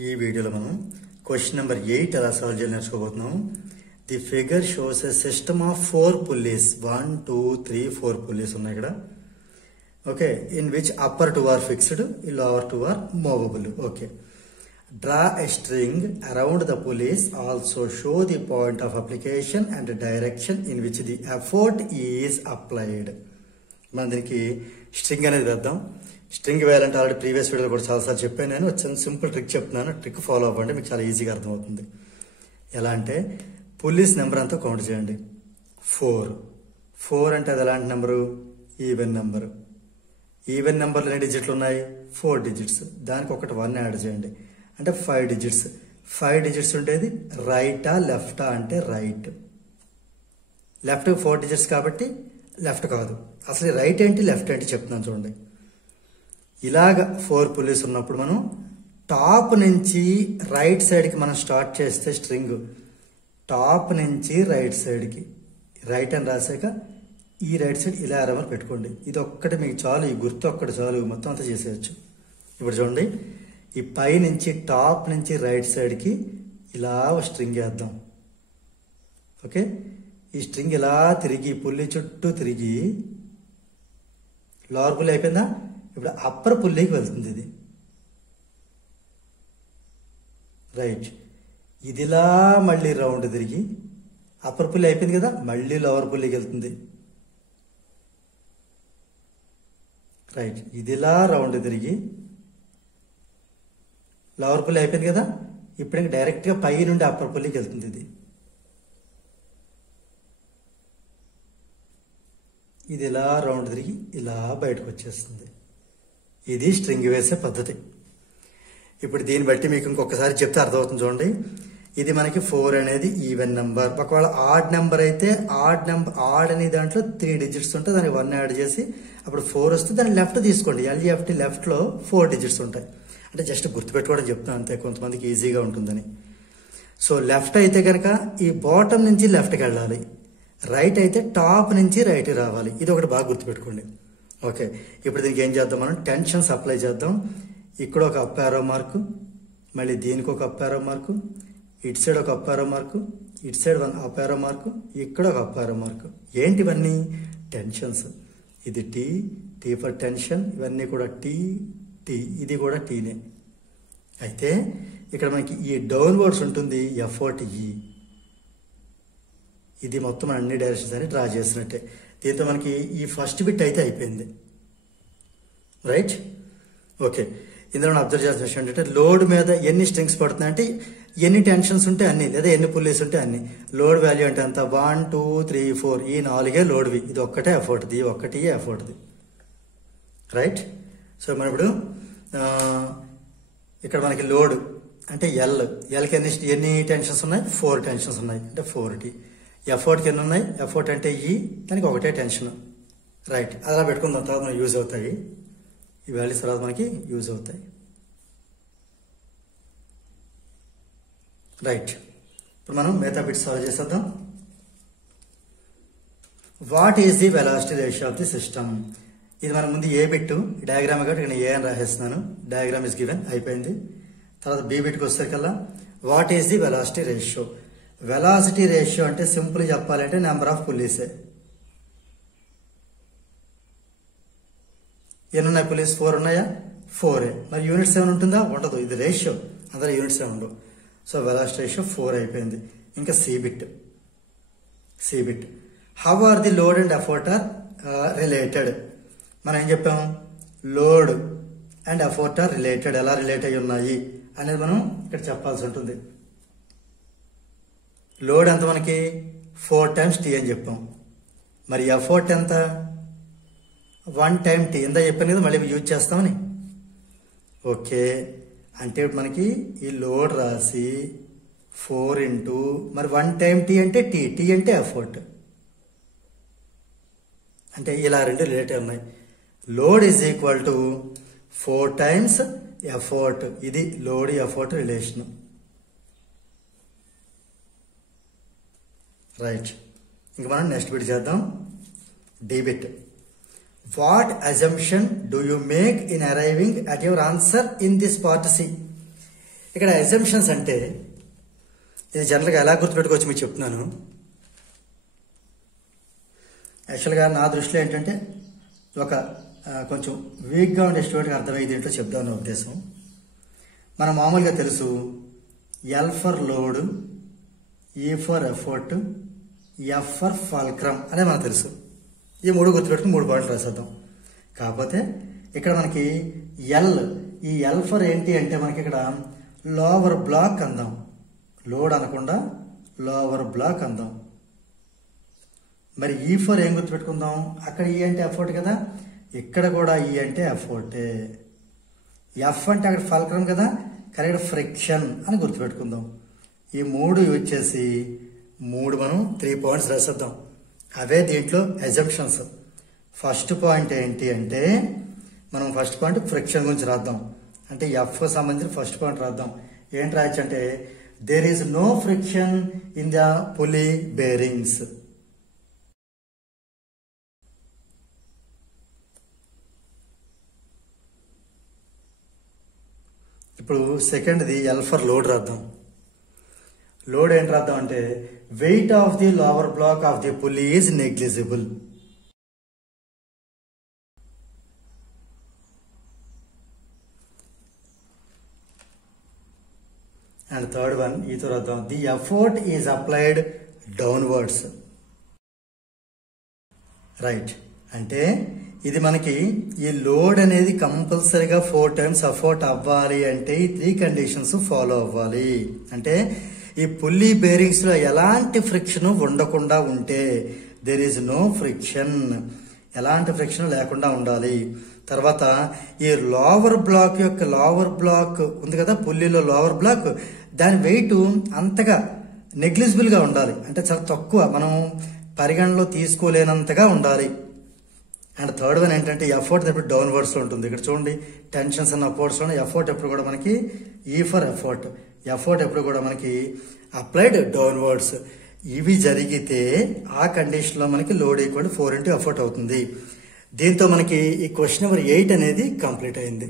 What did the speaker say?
ఈ వీడియోలో మనం క్వశ్చన్ నెంబర్ 8 ఎలా సాల్వ్ చేయాలి నేర్చుకోబోతున్నాం. The figure shows a system of 4 pulleys 1 2 3 4 pulleys ఉన్నాయి ఇక్కడ. Okay, in which upper 2 are fixed, lower 2 are movable. Okay, draw a string around the pulleys, also show the point of application and direction in which the effort is applied. మనం దీనికి string అనేది వేద్దాం. String వేయాలంటే already previous వీడియోలో కూడా చాలాసార్లు చెప్పాను. నేను వచ్చిన సింపుల్ ట్రిక్ చెప్తున్నాను, ట్రిక్ ఫాలో అవ్వండి, మీకు చాలా ఈజీగా అర్థమవుతుంది. ఎలా అంటే పుల్లీస్ నెంబర్ అంతా కౌంట్ చేయండి. 4 అంటే అది ఎలాంటి నెంబరు? Even number. ఈవెన్ నెంబర్లు ఎన్ని డిజిట్లు ఉన్నాయి? 4 డిజిట్స్. దానికి ఒకటి 1 యాడ్ చేయండి అంటే 5 డిజిట్స్. 5 డిజిట్స్ ఉండేది రైటా లెఫ్టా అంటే రైట్. లెఫ్ట్ 4 డిజిట్స్ కాబట్టి లెఫ్ట్ కాదు. అసలు రైట్ ఏంటి లెఫ్ట్ ఏంటి చెప్తున్నాను చూడండి. ఇలాగ 4 పుల్లీస్ ఉన్నప్పుడు మనం టాప్ నుంచి రైట్ సైడ్కి మనం స్టార్ట్ చేస్తే స్ట్రింగ్ టాప్ నుంచి రైట్ సైడ్కి, రైట్ అని రాసాక ఈ రైట్ సైడ్ ఇలా అరవర్ పెట్టుకోండి. ఇది ఒక్కటి మీకు చాలు, ఈ గుర్తు ఒక్కటి చాలు, మొత్తం అంతా చేసేయచ్చు. ఇప్పుడు చూడండి, ఈ పై నుంచి టాప్ నుంచి రైట్ సైడ్కి ఇలా స్ట్రింగ్ వేద్దాం. ఓకే, ఈ స్ట్రింగ్ ఇలా తిరిగి పుల్లి చుట్టూ తిరిగి లోవర్ పుల్లి అయిపోయిందా? ఇప్పుడు అప్పర్ పుల్లికి వెళ్తుంది ఇది. రైట్, ఇదిలా మళ్ళీ రౌండ్ తిరిగి అప్పర్ పుల్లి అయిపోయింది కదా, మళ్ళీ లోవర్ పుల్లికి వెళ్తుంది. రైట్, ఇదిలా రౌండ్ తిరిగి లోవర్ పుల్లి అయిపోయింది కదా, ఇప్పుడు ఇంక డైరెక్ట్గా పై నుండి అప్పర్ పుల్లికి వెళ్తుంది ఇది. ఇది ఇలా రౌండ్ తిరిగి ఇలా బయటకు వచ్చేస్తుంది. ఇది స్ట్రింగ్ వేసే పద్ధతి. ఇప్పుడు దీన్ని బట్టి మీకు ఇంకొకసారి చెప్తే అర్థమవుతుంది చూడండి. ఇది మనకి 4 అనేది ఈవెన్ నెంబర్. ఒకవేళ ఆడ్ నెంబర్ అయితే ఆడ్ అనే దాంట్లో 3 డిజిట్స్ ఉంటాయి, దానికి 1 యాడ్ చేసి అప్పుడు 4 వస్తే దాన్ని లెఫ్ట్ తీసుకోండి. ఎల్ఈఎఫ్టీ లెఫ్ట్లో 4 డిజిట్స్ ఉంటాయి. అంటే జస్ట్ గుర్తుపెట్టుకోవడం చెప్తాను అంతే, కొంతమందికి ఈజీగా ఉంటుందని. సో లెఫ్ట్ అయితే కనుక ఈ బాటమ్ నుంచి లెఫ్ట్కి వెళ్ళాలి, రైట్ అయితే టాప్ నుంచి రైట్ రావాలి. ఇది ఒకటి బాగా గుర్తుపెట్టుకోండి. ఓకే, ఇప్పుడు దీనికి ఏం చేద్దాం, మనం టెన్షన్స్ అప్లై చేద్దాం. ఇక్కడ ఒక అప్ యారో మార్కు, మళ్ళీ దీనికి ఒక అప్ యారో మార్కు, ఇటు సైడ్ ఒక అప్ యారో మార్కు, ఇటు సైడ్ 1 అప్ యారో మార్కు, ఇక్కడ ఒక అప్ యారో మార్కు. ఏంటివన్నీ? టెన్షన్స్. ఇది టీ ఫర్ టెన్షన్, ఇవన్నీ కూడా టీ. ఇది కూడా టీనే. అయితే ఇక్కడ మనకి ఈ డౌన్ వర్డ్స్ ఉంటుంది ఎఫర్ట్ ఈ. ఇది మొత్తం అన్ని డైరెక్షన్స్ అని డ్రా చేసినట్టే. దీంతో మనకి ఈ ఫస్ట్ బిట్ అయితే అయిపోయింది. Right, okay. ఇందులో అబ్జర్వ్ చేసిన విషయం ఏంటంటే లోడ్ మీద ఎన్ని స్ట్రింగ్స్ పడుతున్నాయంటే ఎన్ని టెన్షన్స్ ఉంటే అన్ని, లేదా ఎన్ని పుల్లీస్ ఉంటే అన్ని. లోడ్ వాల్యూ అంటే అంత 1 2 3 4 ఈ 4 లోడ్వి. ఇది ఒక్కటే ఎఫర్ట్ది, ఒక్కటి ఎఫర్ట్ది. రైట్, సో మనం ఇప్పుడు ఇక్కడ మనకి లోడ్ అంటే ఎల్కి ఎన్ని టెన్షన్స్ ఉన్నాయి? 4 టెన్షన్స్ ఉన్నాయి అంటే 4T. ఎఫర్ట్కి ఎన్ని ఉన్నాయి? ఎఫర్ట్ అంటే దానికి ఒకటే టెన్షన్. రైట్, అలా పెట్టుకుందాం, తర్వాత మనకి యూజ్ అవుతాయి. ఈ వాల్యూస్ తర్వాత మనకి యూజ్ అవుతాయి. రైట్, ఇప్పుడు మనం మిగతా బిట్స్ సాల్వ్ చేసేద్దాం. What is the velocity ratio of the system? ఇది మన ముందు ఏ బిట్ డయాగ్రామ్ కాబట్టి నేను ఏ అని రాసేస్తున్నాను. డయాగ్రామ్ ఇస్ గివెన్, అయిపోయింది. తర్వాత బి బిట్కి వచ్చేసరికల్లా what is the velocity ratio? Velocity ratio అంటే సింపుల్ చెప్పాలంటే నెంబర్ ఆఫ్ పుల్లీసే. ఎన్ని ఉన్నాయి పుల్లీస్? 4 ఉన్నాయా? 4. మరి యూనిట్స్ ఏమైనా ఉంటుందా? ఉండదు. ఇది రేషియో, అందులో యూనిట్స్ ఏమి ఉండవు. సో వెలాసిటీ రేషియో 4 అయిపోయింది. ఇంకా C bit how are the load and effort are related? మనం ఏం చెప్పాము? Load and effort are related. ఎలా రిలేట్ అయి ఉన్నాయి అనేది మనం ఇక్కడ చెప్పాల్సి ఉంటుంది. లోడ్ ఎంత మనకి? 4 times T అని చెప్పాం. మరి ఎఫర్ట్ ఎంత? 1 time T. ఎంత చెప్పాను కదా, మళ్ళీ యూజ్ చేస్తామని. ఓకే, అంటే మనకి ఈ లోడ్ రాసి 4 into మరి 1 time T అంటే టీ అంటే ఎఫర్ట్. అంటే ఇలా రెండు రిలేటివ్ ఉన్నాయి. Load is equal to 4 times effort. ఇది లోడ్ ఎఫర్ట్ రిలేషన్. రైట్, ఇంక మనం నెక్స్ట్ బిట్ చేద్దాం. D bit. What assumption do you make in arriving at your answer in this part C? ఇక్కడ అజంప్షన్స్ అంటే ఇది జనరల్గా ఎలా గుర్తుపెట్టుకోవచ్చు మీకు చెప్తున్నాను. యాక్చువల్గా నా దృష్టిలో ఏంటంటే ఒక కొంచెం వీక్గా ఉండే స్టూడెంట్కి అర్థమయ్యేది ఏంటో చెప్దామన్న ఉద్దేశం. మనం మామూలుగా తెలుసు ఎల్ ఫర్ లోడ్, ఈ for effort, F for fulcrum అనే మనకు తెలుసు. ఈ 3 గుర్తుపెట్టుకుని 3 పాయింట్లు రాసేద్దాం. కాకపోతే ఇక్కడ మనకి ఈ ఎల్ ఫర్ ఏంటి అంటే మనకి ఇక్కడ లోవర్ బ్లాక్ అందాం, లోడ్ అనకుండా లోవర్ బ్లాక్ అందాం. మరి ఈ ఫర్ ఏం గుర్తుపెట్టుకుందాం, అక్కడ ఈ అంటే ఎఫర్ట్ కదా, ఇక్కడ కూడా ఈ అంటే ఎఫర్టే. ఎఫ్ అంటే అక్కడ ఫల్క్రమ్ కదా, కానీ ఇక్కడ ఫ్రిక్షన్ అని గుర్తుపెట్టుకుందాం. ఈ 3 యూజ్ చేసి 3 మనం 3 పాయింట్స్ రాసేద్దాం. అవే దీంట్లో అజంప్షన్స్. ఫస్ట్ పాయింట్ ఏంటి అంటే మనం ఫస్ట్ పాయింట్ ఫ్రిక్షన్ గురించి రాద్దాం. అంటే ఎఫ్ సంబంధించిన ఫస్ట్ పాయింట్ రాద్దాం. ఏంటి రాయొచ్చు అంటే there is no friction in the pulley bearings. ఇప్పుడు సెకండ్ది ఎల్ ఫర్ లోడ్ రాద్దాం. లోడ్ ఏంటి రాద్దాం అంటే weight of the lower block of the pulley is negligible. And third one ఈతో రాద్దాం the effort is applied downwards. Right, అంటే ఇది మనకి ఈ లోడ్ అనేది కంపల్సరీగా 4 times ఎఫర్ట్ అవ్వాలి అంటే ఈ 3 కండిషన్స్ ఫాలో అవ్వాలి. అంటే ఈ పుల్లీ బేరింగ్స్ లో ఎలాంటి ఫ్రిక్షన్ ఉండకుండా ఉంటే దేర్ ఈజ్ నో ఫ్రిక్షన్, ఎలాంటి ఫ్రిక్షన్ లేకుండా ఉండాలి. తర్వాత ఈ లోవర్ బ్లాక్ యొక్క లోవర్ బ్లాక్ ఉంది కదా, పుల్లీలో లోవర్ బ్లాక్, దాని వెయిట్ అంతగా నెగ్లిజిబుల్ గా ఉండాలి, అంటే చాలా తక్కువ, మనం పరిగణలో తీసుకోలేనంతగా ఉండాలి. అండ్ థర్డ్ వన్ ఏంటంటే ఎఫర్ట్ ఎప్పుడు డౌన్వర్డ్స్ లో ఉంటుంది. ఇక్కడ చూడండి టెన్షన్స్ అండ్ అప్వర్డ్స్ లో ఎఫర్ట్ ఎప్పుడు కూడా మనకి ఈ ఫర్ ఎఫర్ట్, ఎఫర్ట్ ఎప్పుడు కూడా మనకి అప్లైడ్ డౌన్వర్డ్స్. ఇవి జరిగితే ఆ కండిషన్ లో మనకి లోడ్ ఈక్వల్ 4 into ఎఫర్ట్ అవుతుంది. దీంతో మనకి ఈ క్వశ్చన్ నెంబర్ 8 అనేది కంప్లీట్ అయింది.